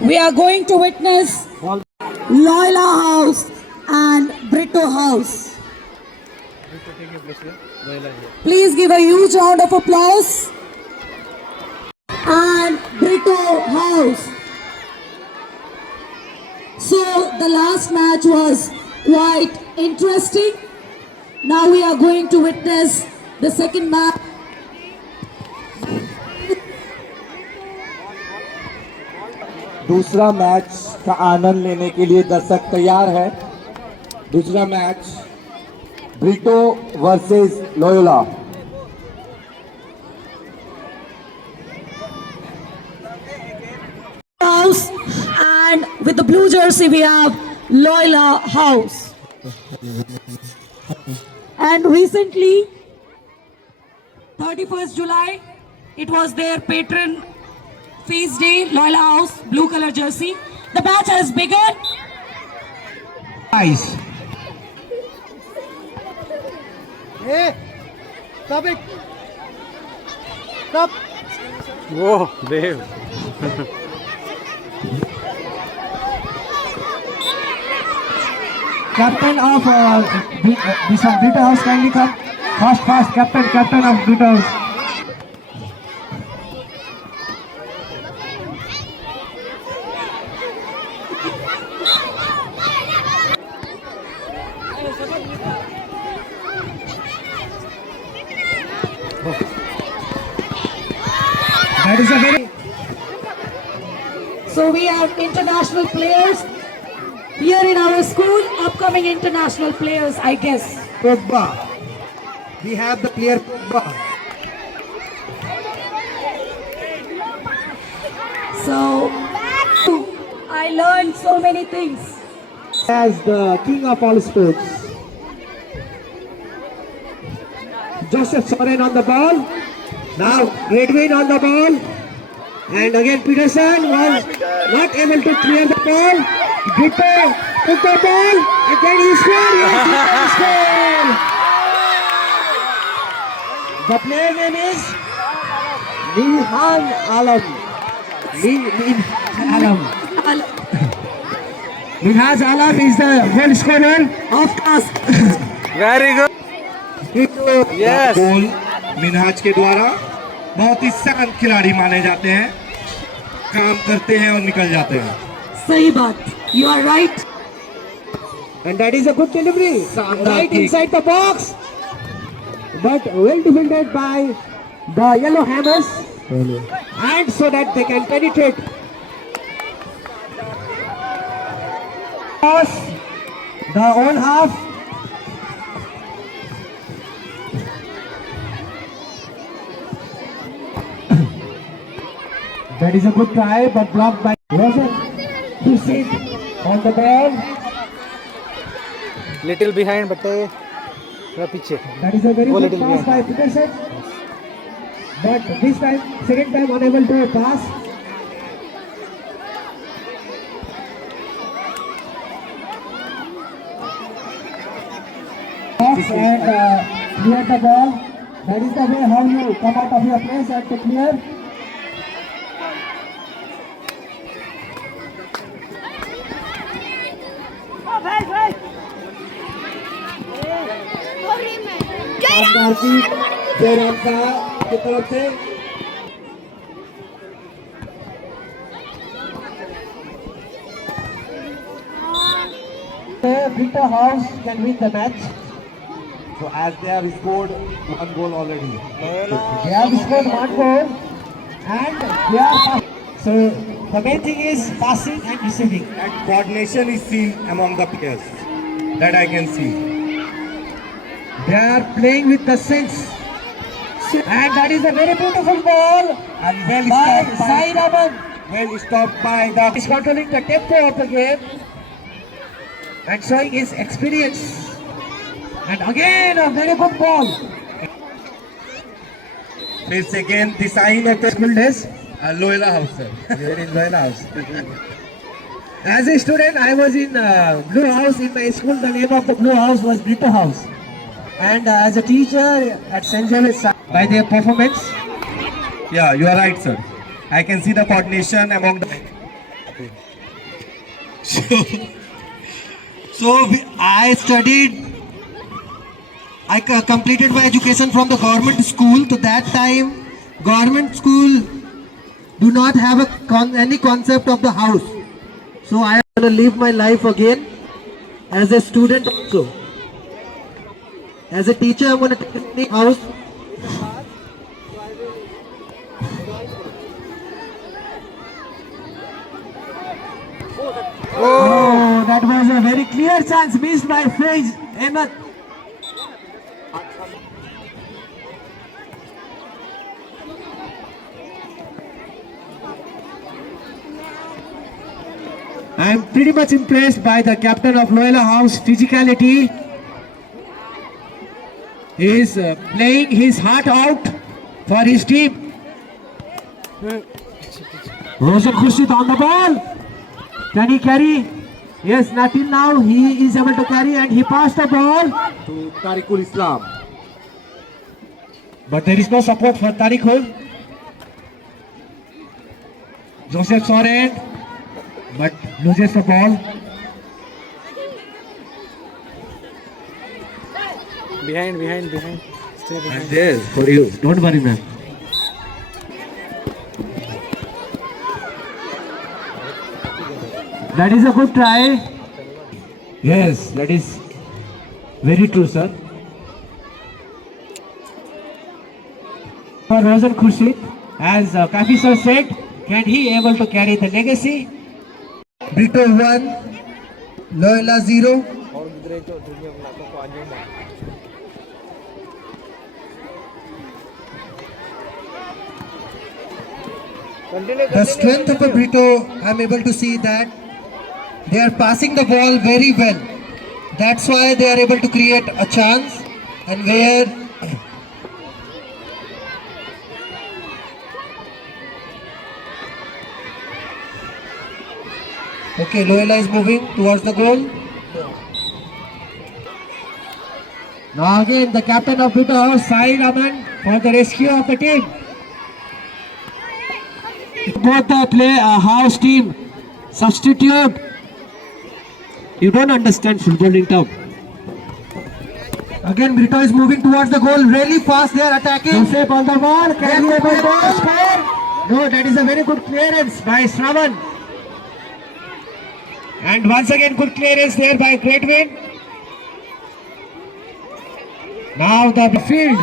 We are going to witness Loyola House and Brito House. Please give a huge round of applause. And Brito House. So the last match was quite interesting. Now we are going to witness the second match. दूसरा match का आनंद लेने के लिए दर्शक तैयार है। दूसरा match Brito versus Loyola. House, and with the blue jersey we have Loyola House. And recently, 31st July, it was their patron feast day, Loyola House, blue color jersey. The match has begun. Nice. Hey, stop it. Stop. Whoa, Dave. Captain of this one, Brito House, kindly come. Fast, captain of Brito House. That is a very. So we have international players here in our school, upcoming international players, I guess. Pogba. We have the player Pogba. So I learned so many things. As the king of all sports. Joseph Soren on the ball. Now Redwin on the ball. And again Peterson was not able to clear the ball. Brito took the ball. Again he scored. Yes, he scored. The player name is Minhaj Alam. Minhaj Alam is the goal scorer of us. Very good. Yes. गोल मिनहाज के द्वारा बहुत ही शांत खिलाड़ी माने जाते हैं, काम करते हैं और निकल जाते हैं। सही बात. You are right. And that is a good delivery, right inside the box, but well defended by the Yellow Hammers, and so that they can penetrate. The own half. That is a good try, but blocked by Rosen. To sit on the ball. Little behind, but पीछे. That is a very Go good little pass by behind. Peterson. But this time, second time unable to pass. Off and clear the ball. That is the way how you come out of your place and to clear. Jairam साहब की तरफ से Brito House can win the match. So as they have scored one goal already. They have scored one goal and they are. So the main thing is passing and receiving. And coordination is seen among the players. That I can see. They are playing with the sense. And that is a very beautiful ball. And well stopped by Sai Raman. Well stopped by the. He's controlling the tempo of the game and showing his experience. And again a very good ball. It's again the sign of the school days. Loyola House, sir. You're in Loyola House. As a student, I was in Blue House in my school. The name of the Blue House was Brito House. And as a teacher at St. James, by their performance. Yeah, you are right, sir. I can see the coordination among the. I studied. Completed my education from the government school. So that time, government school do not have any concept of the house. So I am going to live my life again as a student also. As a teacher, I am going to take the house. Oh, that was a very clear chance missed by Faiz Ahmed. I am pretty much impressed by the captain of Loyola House physicality. He is playing his heart out for his team. Roshan Khurshid on the ball. Can he carry? Yes, not till now he is able to carry, and he passed the ball to Tariqul Islam. But there is no support for Tariqul. Joseph Soren, but loses the ball. Behind. Stay behind. And there for you. Don't worry, man. That is a good try. Yes, that is very true, sir. For Roshan Khurshid, as Kafi sir said, can he able to carry the legacy? Brito 1, Loyola 0. The strength of a Brito, I am able to see that they are passing the ball very well. That's why they are able to create a chance, and where okay, Loyola is moving towards the goal. Now again the captain of Brito House, Sai Raman, for the rescue of the team. Both the house team substitute. You don't understand football in term. Again, Brito is moving towards the goal really fast. They are attacking. Joseph on the ball. Can he able to score? No, that is a very good clearance by Shravan. And once again, good clearance there by Greatwin. Now the field.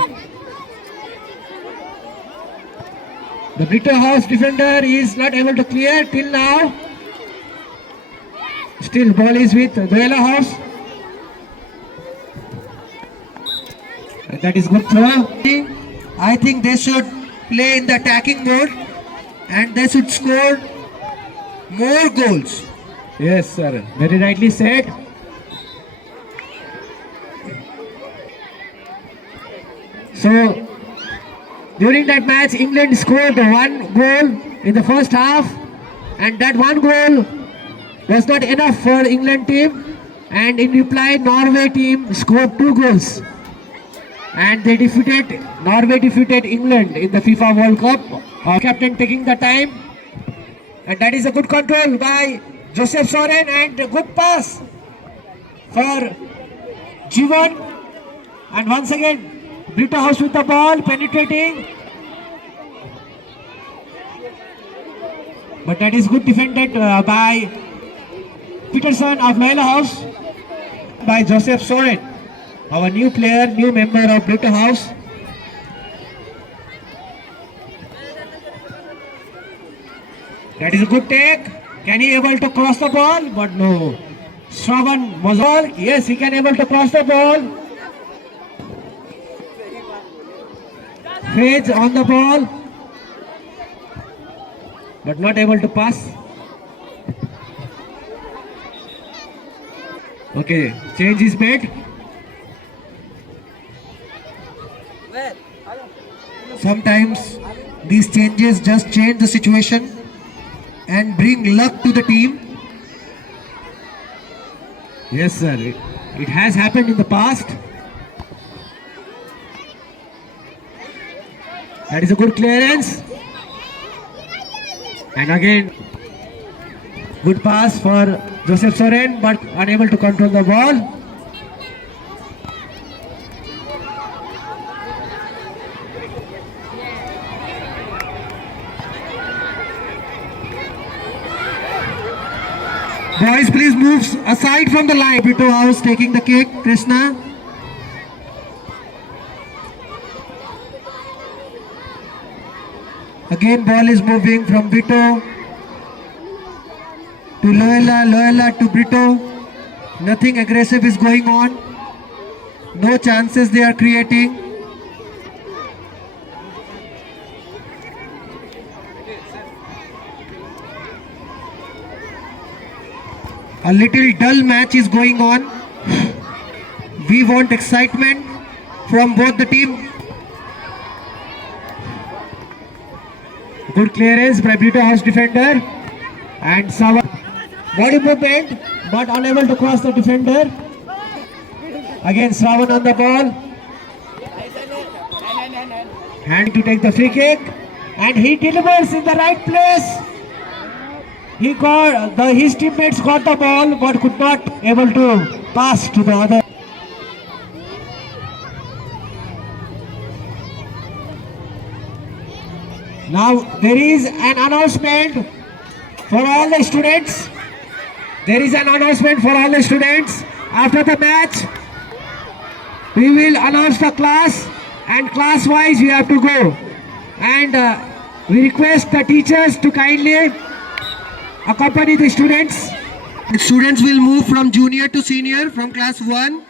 The Brito House defender is not able to clear till now. Still ball is with Loyola House. And that is good throw. I think they should play in the attacking mode and they should score more goals. Yes, sir. Very rightly said. So, during that match, England scored one goal in the first half, and that one goal was not enough for England team, and in reply, Norway team scored 2 goals, and Norway defeated England in the FIFA World Cup. Captain taking the time, and that is a good control by Joseph Soren, and a good pass for Jivan, and once again Brito House with the ball, penetrating. But that is good defended by Peterson of Loyola House, by Joseph Soren, our new player, new member of Brito House. That is a good take. Can he able to cross the ball? But no. Shravan was all. Yes, he can able to cross the ball. Fades on the ball, but not able to pass. Okay, change is made. Sometimes these changes just change the situation and bring luck to the team. Yes, sir. It has happened in the past. That is a good clearance. And again, Good pass for Joseph Soren, but unable to control the ball. Boys, please move aside from the line. Brito House taking the kick. Krishna. Again, ball is moving from Brito to Loyola. Loyola to Brito. Nothing aggressive is going on. No chances they are creating. A little dull match is going on. We want excitement from both the team. Good clearance by Brito House defender. And Savan. Body movement, but unable to cross the defender. Again, Savan on the ball. Hand to take the free kick. And he delivers in the right place. He got his teammates got the ball but could not able to pass to the other. Now there is an announcement for all the students. There is an announcement for all the students. After the match, we will announce the class, and class wise we have to go. And we request the teachers to kindly accompany the students. The students will move from junior to senior, from class 1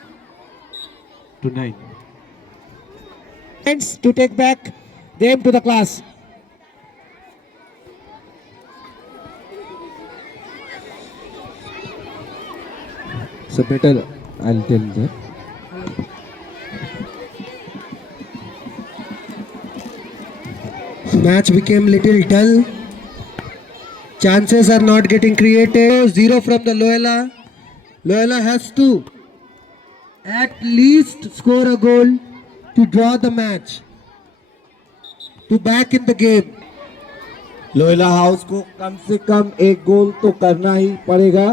to 9. To take back them to the class. So better I'll tell that. Match became little dull. Chances are not getting created. 0 from the Loyola. Loyola has to at least score a goal to draw the match, to back in the game. Loyola house को कम से कम एक गोल तो करना ही पड़ेगा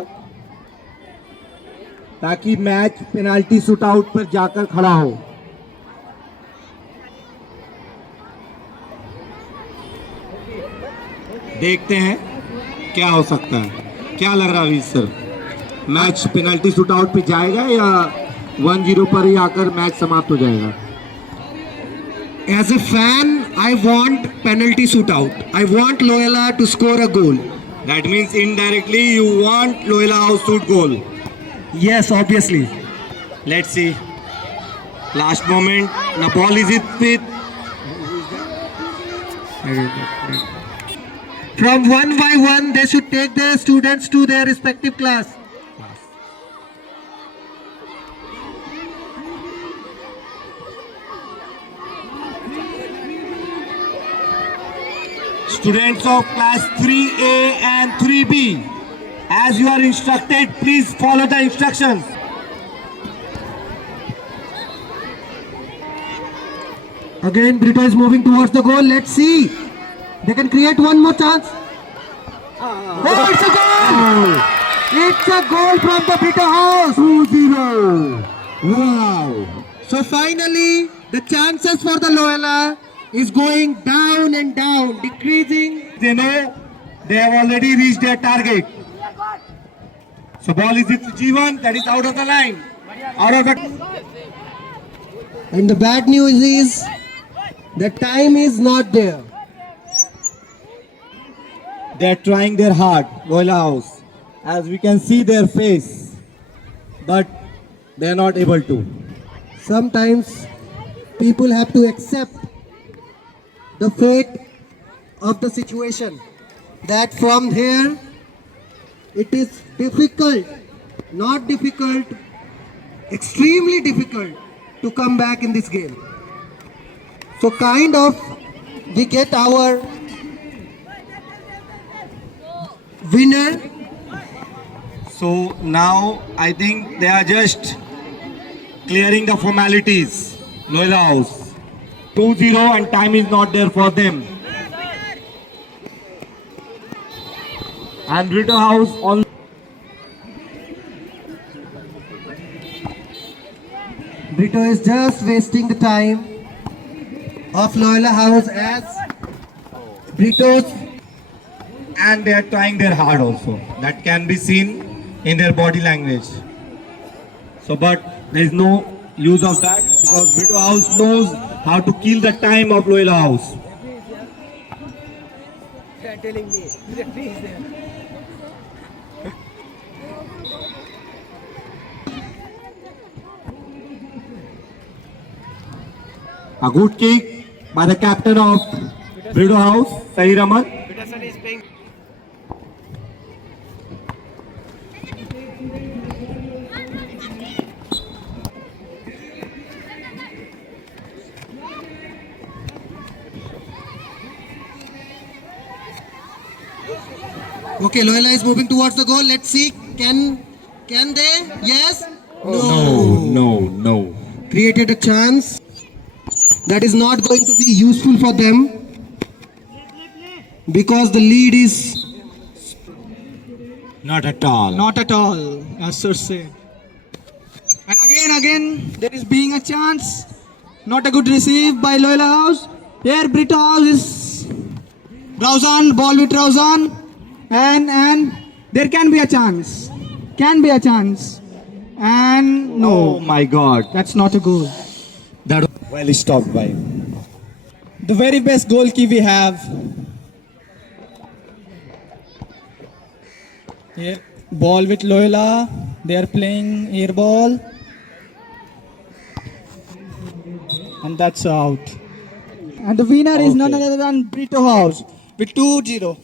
ताकि match penalty shootout पर जाकर खड़ा हो। देखते हैं क्या हो सकता है। क्या लग रहा है सर, मैच पेनाल्टी शूटआउट पे जाएगा या 1-0 पर ही आकर मैच समाप्त हो जाएगा? As a fan, I want penalty shootout. I want Loyola to score a goal. That means indirectly you want Loyola House shoot goal. Yes, obviously. Let's see. Last moment. The ball is with. From 1 by 1, they should take their students to their respective class. Students of class 3A and 3B, as you are instructed, please follow the instructions. Again, Brito is moving towards the goal. Let's see. They can create one more chance. Oh, it's a goal! It's a goal from the Brito House. 2-0. Wow. So finally, the chances for the Loyola is going down and down, decreasing. They know they have already reached their target. So ball is with Jeevan, that is out of the line. Out of the. And the bad news is the time is not there. They are trying their hard, Loyola House, as we can see their face, but they are not able to. Sometimes people have to accept the fate of the situation, that from here it is difficult, not difficult, extremely difficult to come back in this game. So kind of we get our winner. So now I think they are just clearing the formalities, Loyola House. 2-0 and time is not there for them. And Brito House on. Brito is just wasting the time of Loyola House as Brito's. And they are trying their hard also. That can be seen in their body language. So, but there is no use of that because Brito House knows how to kill the time of Loyola House. A good kick by the captain of Brito House, Sahir Ahmad. Okay, Loyola is moving towards the goal. Let's see. Can they? Yes? No. Created a chance that is not going to be useful for them because the lead is Not at all. Not at all, as sir said. And again, there is being a chance. Not a good receive by Loyola House. Here, Brito House is Rauzan, ball with Rauzan. And there can be a chance. Can be a chance. And Oh no, my God. that's not a goal. That was well stopped by. The very best goalkeeper we have. Here, ball with Loyola. They are playing air ball. And that's out. And the winner is none other than Brito House with 2-0.